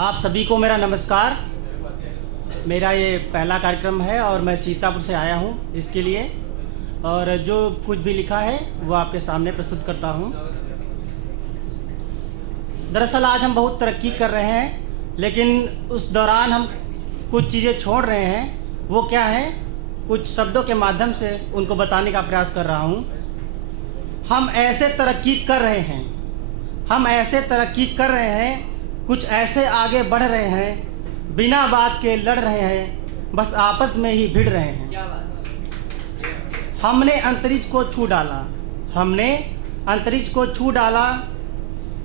आप सभी को मेरा नमस्कार। मेरा ये पहला कार्यक्रम है और मैं सीतापुर से आया हूँ इसके लिए, और जो कुछ भी लिखा है वो आपके सामने प्रस्तुत करता हूँ। दरअसल आज हम बहुत तरक्की कर रहे हैं, लेकिन उस दौरान हम कुछ चीज़ें छोड़ रहे हैं। वो क्या है, कुछ शब्दों के माध्यम से उनको बताने का प्रयास कर रहा हूँ। हम ऐसे तरक्की कर रहे हैं, हम ऐसे तरक्की कर रहे हैं, कुछ ऐसे आगे बढ़ रहे हैं, बिना बात के लड़ रहे हैं, बस आपस में ही भिड़ रहे हैं। हमने अंतरिक्ष को छू डाला, हमने अंतरिक्ष को छू डाला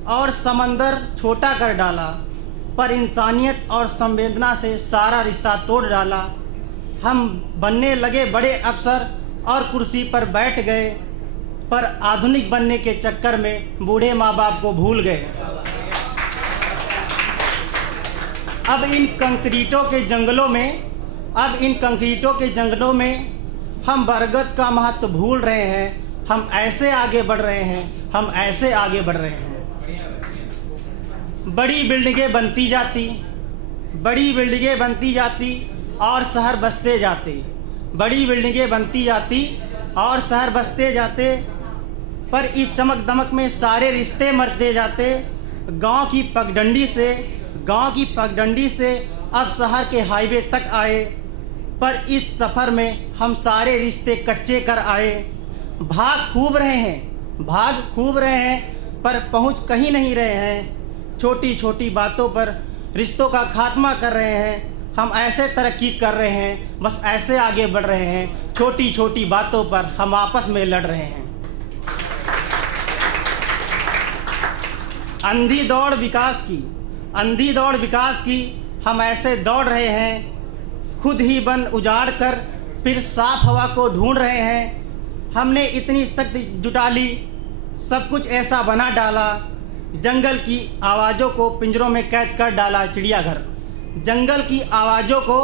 और समंदर छोटा कर डाला, पर इंसानियत और संवेदना से सारा रिश्ता तोड़ डाला। हम बनने लगे बड़े अफसर और कुर्सी पर बैठ गए, पर आधुनिक बनने के चक्कर में बूढ़े माँ बाप को भूल गए। अब इन कंक्रीटों के जंगलों में हम बरगद का महत्व भूल रहे हैं। हम ऐसे आगे बढ़ रहे हैं, हम ऐसे आगे बढ़ रहे हैं। बड़ी बिल्डिंगें बनती जाती और शहर बसते जाते, बड़ी बिल्डिंगें बनती जाती और शहर बसते जाते, पर इस चमक दमक में सारे रिश्ते मरते जाते। गांव की पगडंडी से अब शहर के हाईवे तक आए, पर इस सफ़र में हम सारे रिश्ते कच्चे कर आए। भाग खूब रहे हैं, पर पहुंच कहीं नहीं रहे हैं। छोटी छोटी बातों पर रिश्तों का खात्मा कर रहे हैं। हम ऐसे तरक्की कर रहे हैं, बस ऐसे आगे बढ़ रहे हैं। छोटी छोटी बातों पर हम आपस में लड़ रहे हैं। अंधी दौड़ विकास की हम ऐसे दौड़ रहे हैं। खुद ही बन उजाड़ कर फिर साफ हवा को ढूंढ रहे हैं। हमने इतनी शक्ति जुटा ली, सब कुछ ऐसा बना डाला। जंगल की आवाज़ों को पिंजरों में कैद कर डाला चिड़ियाघर, जंगल की आवाज़ों को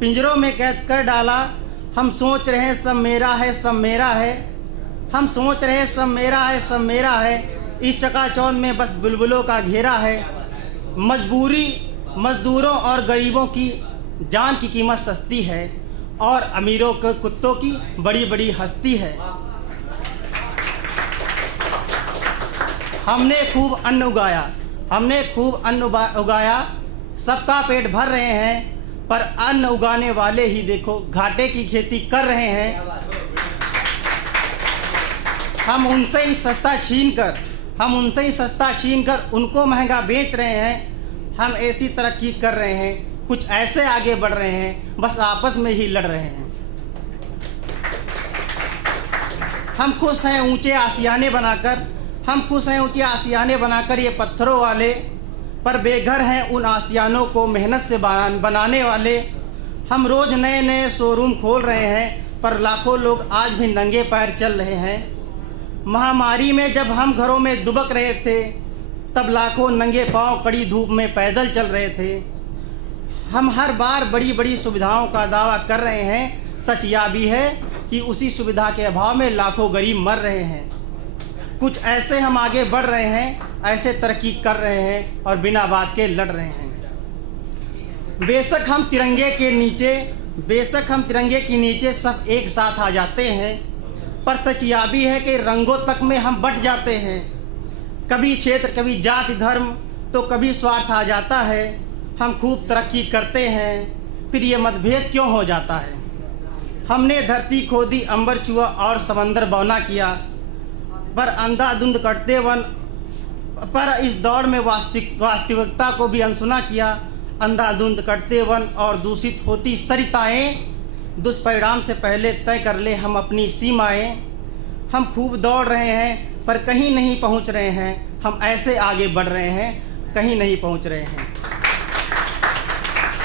पिंजरों में कैद कर डाला। हम सोच रहे हैं सब मेरा है, सब मेरा है। हम सोच रहे हैं सब मेरा है, सब मेरा है। इस चकाचौंध में बस बुलबुलों का घेरा है। मजदूरों और गरीबों की जान की कीमत सस्ती है, और अमीरों के कुत्तों की बड़ी बड़ी हस्ती है। हमने खूब अन्न उगाया, सबका पेट भर रहे हैं, पर अन्न उगाने वाले ही देखो घाटे की खेती कर रहे हैं। हम उनसे ही सस्ता छीनकर उनको महंगा बेच रहे हैं। हम ऐसी तरक्की कर रहे हैं, कुछ ऐसे आगे बढ़ रहे हैं, बस आपस में ही लड़ रहे हैं। हम खुश हैं ऊंचे आशियाने बनाकर ये पत्थरों वाले, पर बेघर हैं उन आशियानों को मेहनत से बनाने वाले। हम रोज़ नए नए शोरूम खोल रहे हैं, पर लाखों लोग आज भी नंगे पैर चल रहे हैं। महामारी में जब हम घरों में दुबक रहे थे, तब लाखों नंगे पांव कड़ी धूप में पैदल चल रहे थे। हम हर बार बड़ी बड़ी सुविधाओं का दावा कर रहे हैं, सच यह भी है कि उसी सुविधा के अभाव में लाखों गरीब मर रहे हैं। कुछ ऐसे हम आगे बढ़ रहे हैं, ऐसे तरक्की कर रहे हैं और बिना बात के लड़ रहे हैं। बेशक हम तिरंगे के नीचे सब एक साथ आ जाते हैं, पर सच यह भी है कि रंगों तक में हम बट जाते हैं। कभी क्षेत्र, कभी जाति धर्म, तो कभी स्वार्थ आ जाता है। हम खूब तरक्की करते हैं, फिर ये मतभेद क्यों हो जाता है। हमने धरती खोदी, अंबर छुआ और समंदर बौना किया, पर अंधाधुंध कटते वन, पर इस दौड़ में वास्तविकता को भी अनसुना किया। अंधाधुंध कटते वन और दूषित होती सरिताएं, दुष्परिणाम से पहले तय कर ले हम अपनी सीमाएं। हम खूब दौड़ रहे हैं, पर कहीं नहीं पहुंच रहे हैं। हम ऐसे आगे बढ़ रहे हैं, कहीं नहीं पहुंच रहे हैं।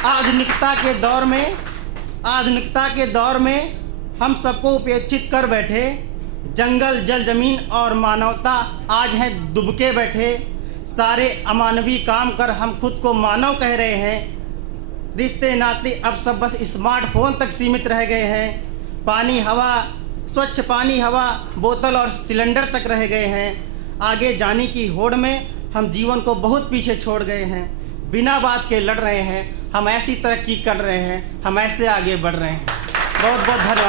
आधुनिकता के दौर में हम सबको उपेक्षित कर बैठे। जंगल, जल, जमीन और मानवता आज हैं दुबके बैठे। सारे अमानवीय काम कर हम खुद को मानव कह रहे हैं। रिश्ते नाते अब सब बस स्मार्टफोन तक सीमित रह गए हैं। स्वच्छ पानी, हवा, बोतल और सिलेंडर तक रह गए हैं। आगे जाने की होड़ में हम जीवन को बहुत पीछे छोड़ गए हैं। बिना बात के लड़ रहे हैं, हम ऐसी तरक्की कर रहे हैं, हम ऐसे आगे बढ़ रहे हैं। बहुत बहुत धन्यवाद।